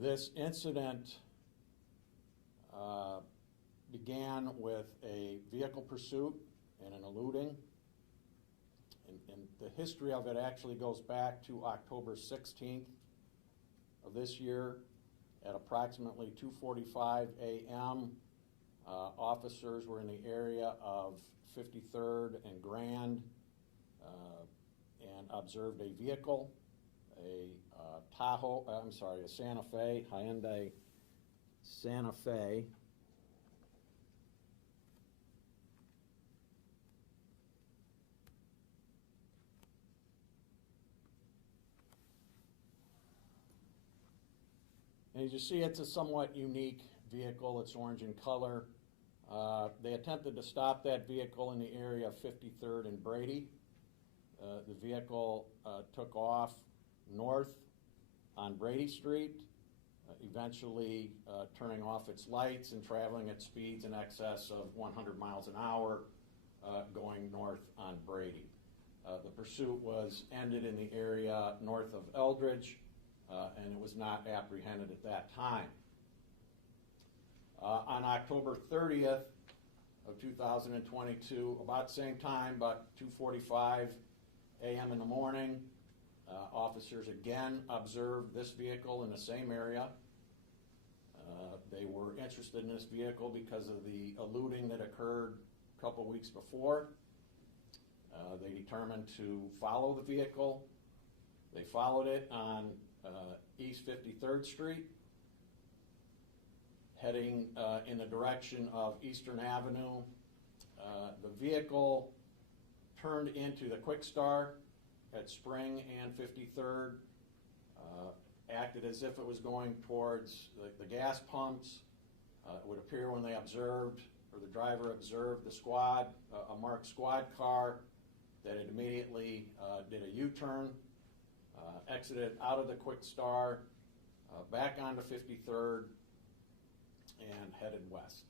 This incident began with a vehicle pursuit and an eluding. And the history of it actually goes back to October 16th of this year at approximately 2:45 a.m. Officers were in the area of 53rd and Grand and observed a vehicle, a Santa Fe, Hyundai Santa Fe. And as you see, it's a somewhat unique vehicle. It's orange in color. They attempted to stop that vehicle in the area of 53rd and Brady. The vehicle took off north on Brady Street, eventually turning off its lights and traveling at speeds in excess of 100 miles an hour going north on Brady. The pursuit was ended in the area north of Eldridge, and it was not apprehended at that time. On October 30th of 2022, about the same time, about 2:45 a.m. in the morning, officers again observed this vehicle in the same area. They were interested in this vehicle because of the eluding that occurred a couple weeks before. They determined to follow the vehicle. They followed it on East 53rd Street, heading in the direction of Eastern Avenue. The vehicle turned into the Quick Start at Spring and 53rd, acted as if it was going towards the gas pumps. It would appear when they observed, or the driver observed the squad, a marked squad car, that it immediately did a U-turn, exited out of the Quick Start, back onto 53rd, and headed west.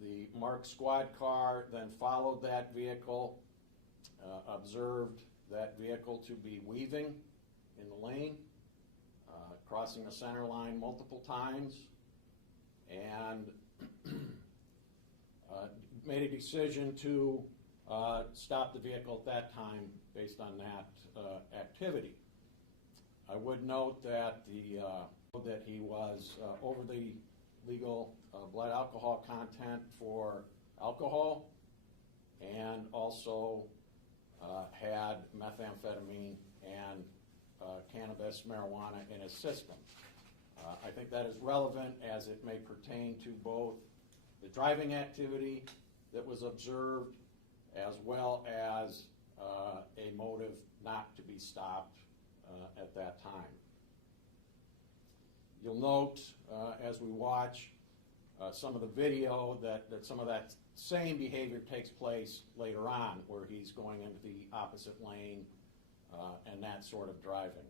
The marked squad car then followed that vehicle, observed that vehicle to be weaving in the lane, crossing the center line multiple times, and made a decision to stop the vehicle at that time based on that activity. I would note that that he was over the legal blood alcohol content for alcohol, and also had methamphetamine and cannabis, marijuana in his system. I think that is relevant as it may pertain to both the driving activity that was observed as well as a motive not to be stopped at that time. You'll note as we watch some of the video that some of that same behavior takes place later on, where he's going into the opposite lane and that sort of driving.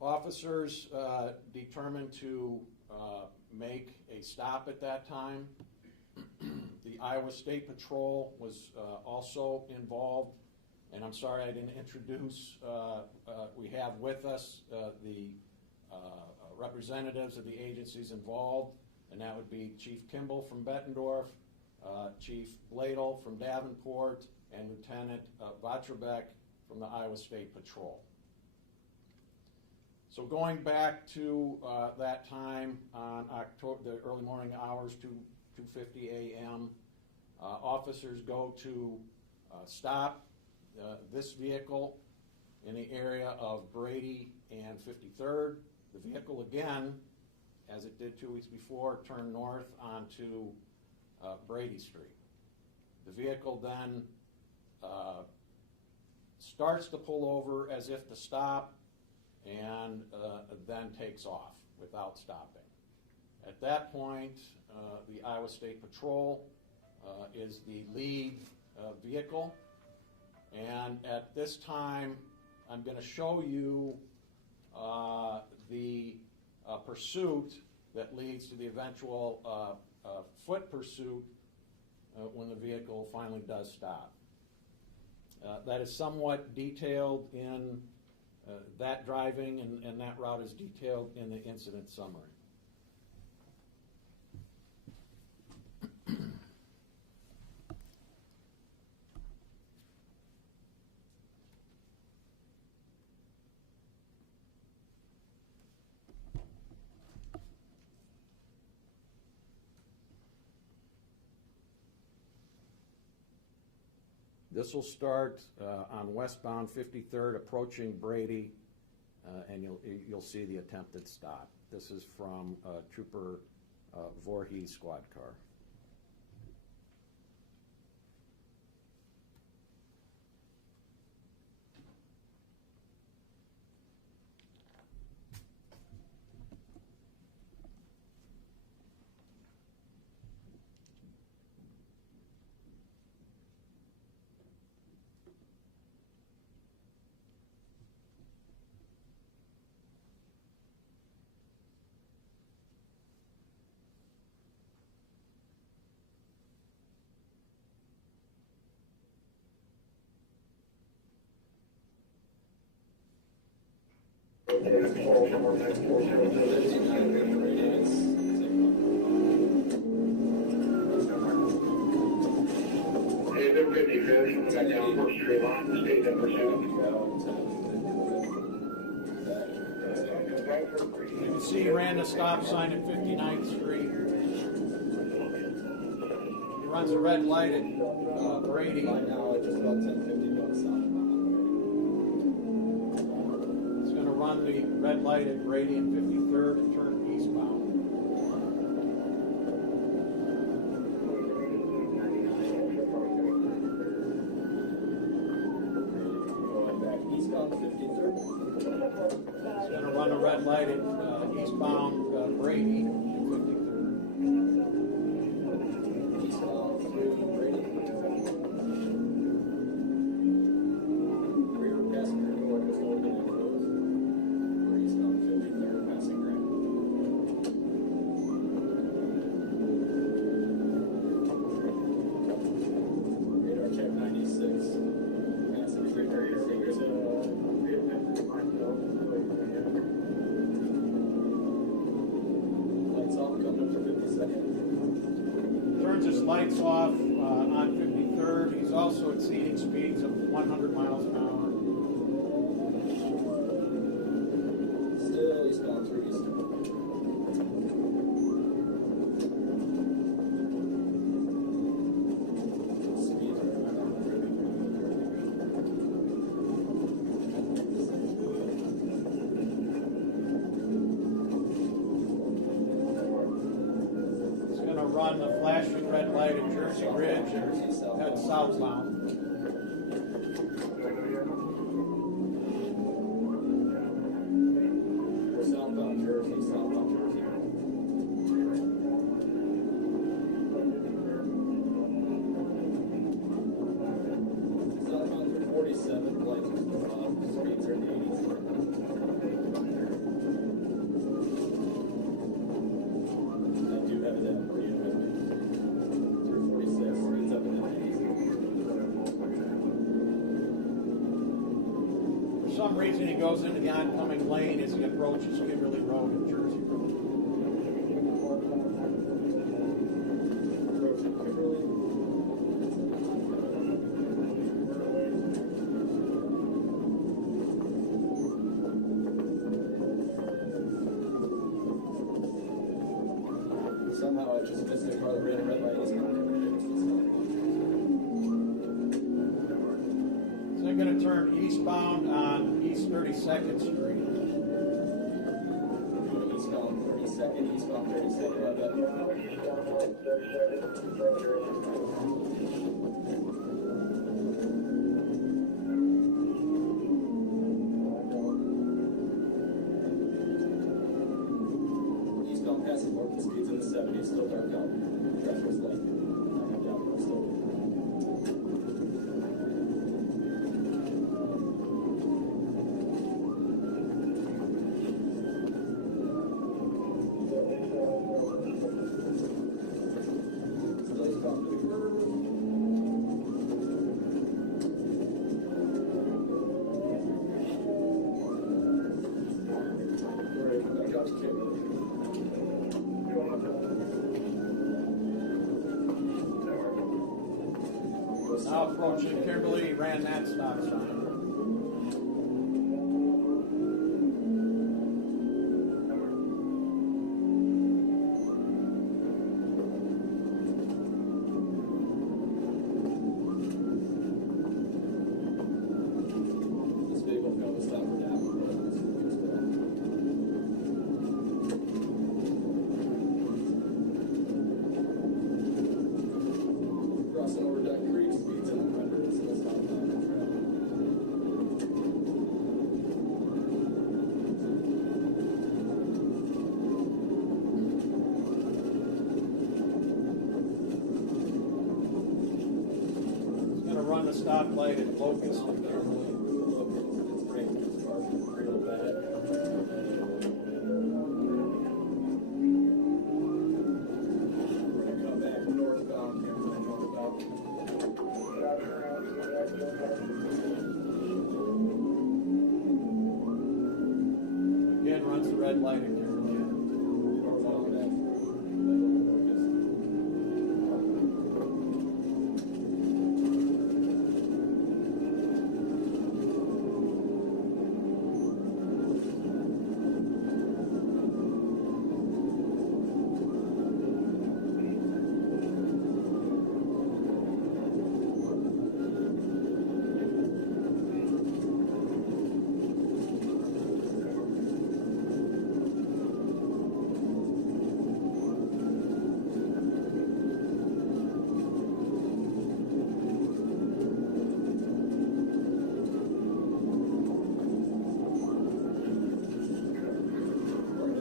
Officers determined to make a stop at that time. The Iowa State Patrol was also involved, and I'm sorry I didn't introduce, we have with us the representatives of the agencies involved, and that would be Chief Kimball from Bettendorf, Chief Bladel from Davenport, and Lieutenant Vatrabek from the Iowa State Patrol. So going back to that time on the early morning hours, 2:50 a.m., officers go to stop this vehicle in the area of Brady and 53rd. The vehicle again, as it did 2 weeks before, turned north onto Brady Street. The vehicle then starts to pull over as if to stop, and then takes off without stopping. At that point, the Iowa State Patrol is the lead vehicle, and at this time I'm going to show you the pursuit that leads to the eventual foot pursuit when the vehicle finally does stop. That is somewhat detailed in that driving and that route is detailed in the incident summary. This will start on westbound 53rd approaching Brady, and you'll see the attempted stop. This is from Trooper Voorhees' squad car. You can see he ran the stop sign at 59th Street. He runs a red light at Brady. Right now, it's just about 10-15 bucks south. He's going to run the red light at Brady and 53rd and turn eastbound. Going back eastbound 53rd. He's going to run a red light at eastbound Brady and 53rd. Eastbound through Brady. Rear passenger door is open and closed. We're eastbound 53rd, passing Grant. Radar check 96. Passing radar. There's a lights off, coming up to 52nd. Turns his lights off on 53rd. He's also exceeding speeds of 100 miles an hour. Still eastbound through east. Speed. He's going to run the flashing red light at Jersey Ridge and head southbound. We're southbound Jersey, southbound Jersey. Southbound through 47, like, speeds are in the 80s. I do have that for you with me. Through 46, speeds up in the 90s. For some reason, he goes into the oncoming lane as he approaches Kimberly Road and Jersey Road. Approaching Kimberly. Somehow I just missed the car that ran a red light. So they're going to turn eastbound on East 32nd Street. Eastbound 32nd, eastbound 32nd. Eastbound passing Morgan speeds in the 70s, still dark out. Traffic's light. I have Davenport still. Still eastbound 53rd. motion, Kimberly ran that stop sign. This vehicle's going to stop for Davenport. Crossing over Duck Creek, speeds in 100, it's still stop sign. It's going to run the stoplight at Locust and Kimberly. It's raining, it's real bad. We're gonna come back northbound, Kimberly, northbound. Again, runs the red light at Kimberly. Northbound, we're at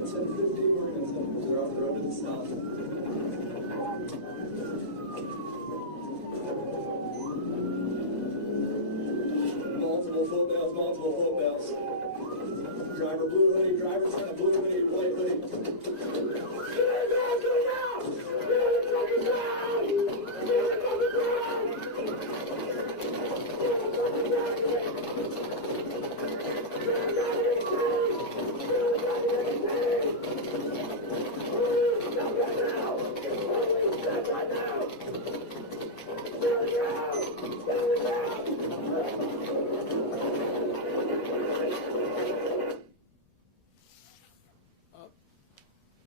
10:50, we're at 10, we're off the road to the south. Multiple footballs. Driver blue hoodie, driver's got a blue hoodie, white hoodie.